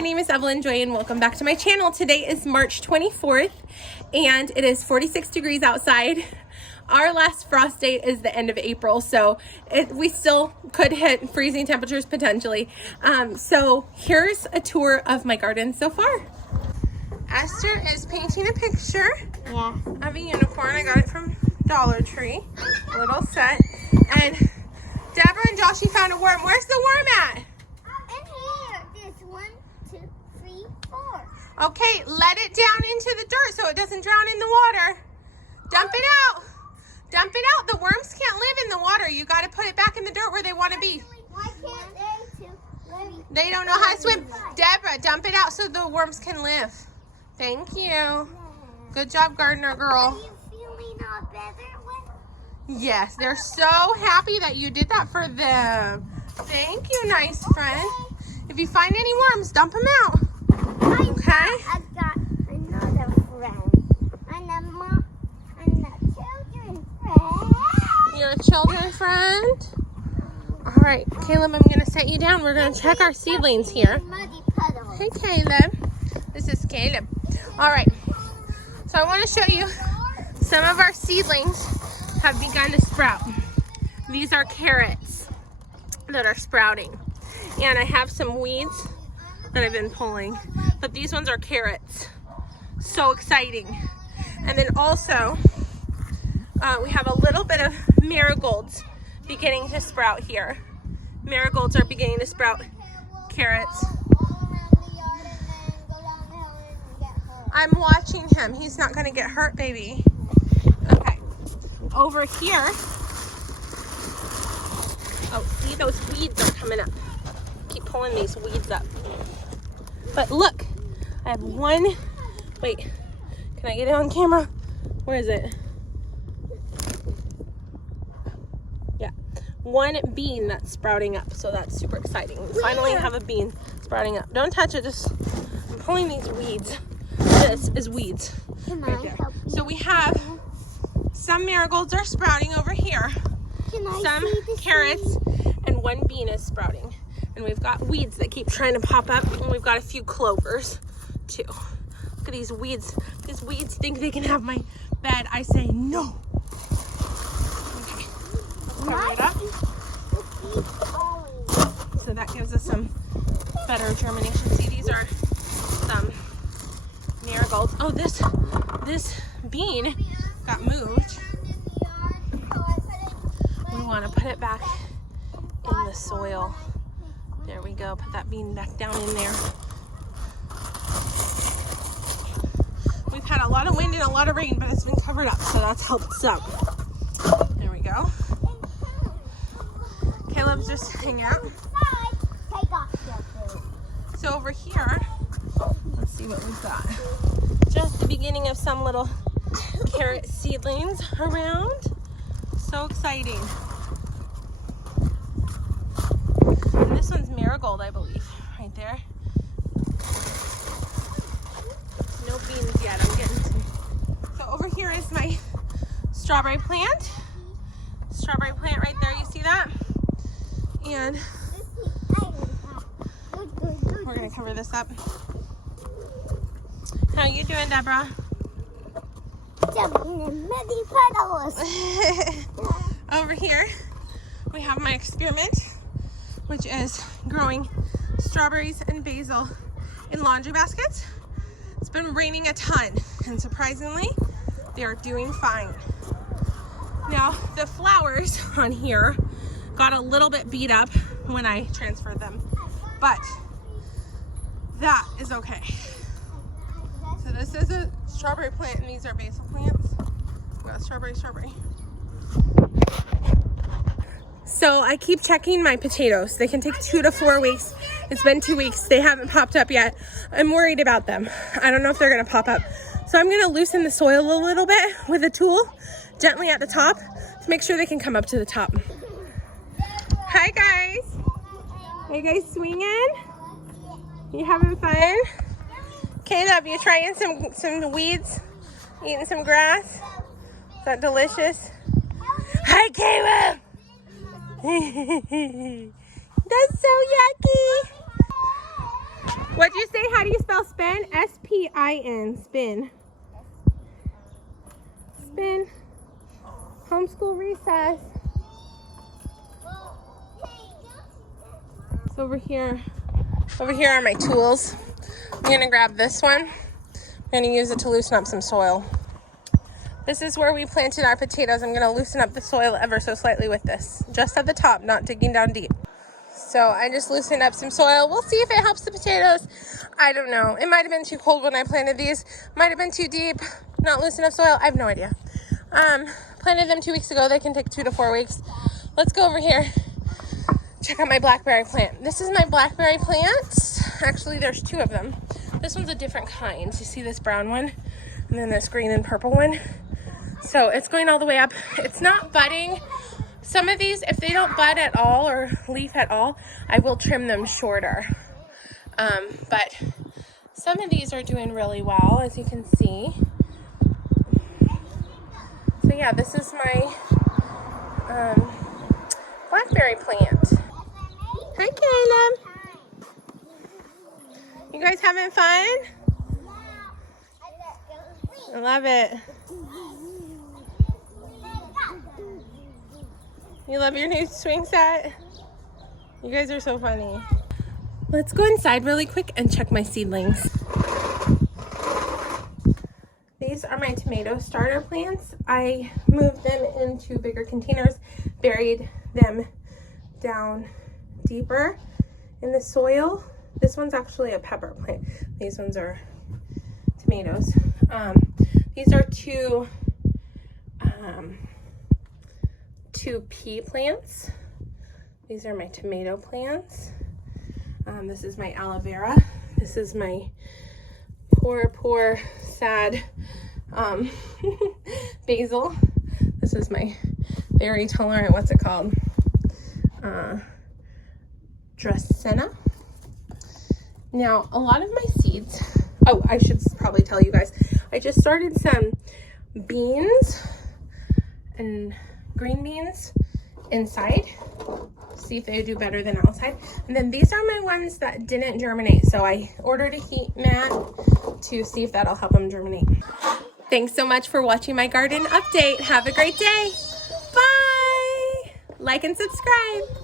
my name is Evelyn Joy and welcome back to my channel. Today is March 24th and it is 46 degrees outside. Our last frost date is the end of April, so we still could hit freezing temperatures potentially. So here's a tour of my garden so far. Esther is painting a picture of a unicorn. I got it from Dollar Tree, a little set. And Deborah and Joshy found a worm. Where's the worm at? In here. There's 1, 2, 3, 4. Okay, let it down into the dirt so it doesn't drown in the water. Dump it out. Dump it out. The worms can't live in the water. You got to put it back in the dirt where they want to be. Why can't they? They don't know how to swim. Deborah, dump it out so the worms can live. Thank you. Good job, gardener girl. Are you feeling all better? Yes, they're so happy that you did that for them. Thank you, nice friend. If you find any worms, dump them out. Okay? I got another friend. I'm a children's friend. You're a children's friend? All right, Caleb, I'm going to set you down. We're going to check our seedlings here. Muddy puddles. Hey, Caleb. This is Caleb. All right. So I want to show you some of our seedlings have begun to sprout. These are carrots that are sprouting. And I have some weeds that I've been pulling. But these ones are carrots. So exciting. And then also, we have a little bit of marigolds beginning to sprout here. Marigolds are beginning to sprout carrots. I'm watching him. He's not going to get hurt, baby. Okay. Over here. Oh, see, those weeds are coming up. Keep pulling these weeds up. But look, I have one. Wait, can I get it on camera? Where is it? Yeah, one bean that's sprouting up. So that's super exciting. We finally have a bean sprouting up. Don't touch it. Just I'm pulling these weeds. This is weeds right there. So we have some marigolds are sprouting over here. Some carrots and one bean is sprouting. And we've got weeds that keep trying to pop up. And we've got a few clovers too. Look at these weeds. These weeds think they can have my bed. I say no. Okay. Let's cover it up. So that gives us some better germination. See, these are some marigolds. Oh, this bean got moved. We want to put it back in the soil. There we go. Put that bean back down in there. We've had a lot of wind and a lot of rain, but it's been covered up, so that's helped some. There we go. Caleb's just hanging out. So over here, let's see what we've got. Just the beginning of some little carrot seedlings around. So exciting. And this one's marigold, I believe, right there. No beans yet, I'm getting some. So over here is my strawberry plant. Strawberry plant right there, you see that? And we're gonna cover this up. How you doing, Deborah? Jumping in muddy puddles. Over here, we have my experiment, which is growing strawberries and basil in laundry baskets. It's been raining a ton, and surprisingly, they are doing fine. Now, the flowers on here got a little bit beat up when I transferred them, but that is okay. So this is a strawberry plant, and these are basil plants. We got strawberry. So I keep checking my potatoes. They can take 2 to 4 weeks. It's been 2 weeks. They haven't popped up yet. I'm worried about them. I don't know if they're gonna pop up. So I'm gonna loosen the soil a little bit with a tool, gently at the top, to make sure they can come up to the top. Hi guys. Are you guys swinging? You having fun? Caleb, you trying some weeds? Eating some grass? Is that delicious? Hi, Caleb! That's so yucky! What'd you say? How do you spell spin? S-P-I-N. Spin. Spin. Homeschool recess. So over here are my tools. I'm gonna grab this one. I'm gonna use it to loosen up some soil. This is where we planted our potatoes. I'm gonna loosen up the soil ever so slightly with this. Just at the top, not digging down deep. So I just loosened up some soil. We'll see if it helps the potatoes. I don't know. It might have been too cold when I planted these. Might have been too deep. Not loose enough soil. I have no idea. Planted them 2 weeks ago. They can take 2 to 4 weeks. Let's go over here. Check out my blackberry plant. This is my blackberry plant. Actually, there's 2 of them. This one's a different kind. You see this brown one? And then this green and purple one. So it's going all the way up. It's not budding. Some of these, if they don't bud at all or leaf at all, I will trim them shorter. But some of these are doing really well, as you can see. So yeah, this is my blackberry plant. Hi, Caleb. You guys having fun? I love it. You love your new swing set? You guys are so funny. Let's go inside really quick and check my seedlings. These are my tomato starter plants. I moved them into bigger containers, buried them down deeper in the soil. This one's actually a pepper plant. These ones are tomatoes. These are two pea plants. These are my tomato plants. This is my aloe vera. This is my poor, sad basil. This is my very tolerant, what's it called? Dracena. Now, a lot of my seeds, oh, I should probably tell you guys, I just started some beans and green beans inside. See if they do better than outside. And then these are my ones that didn't germinate. So I ordered a heat mat to see if that'll help them germinate. Thanks so much for watching my garden update. Have a great day. Bye. Like and subscribe.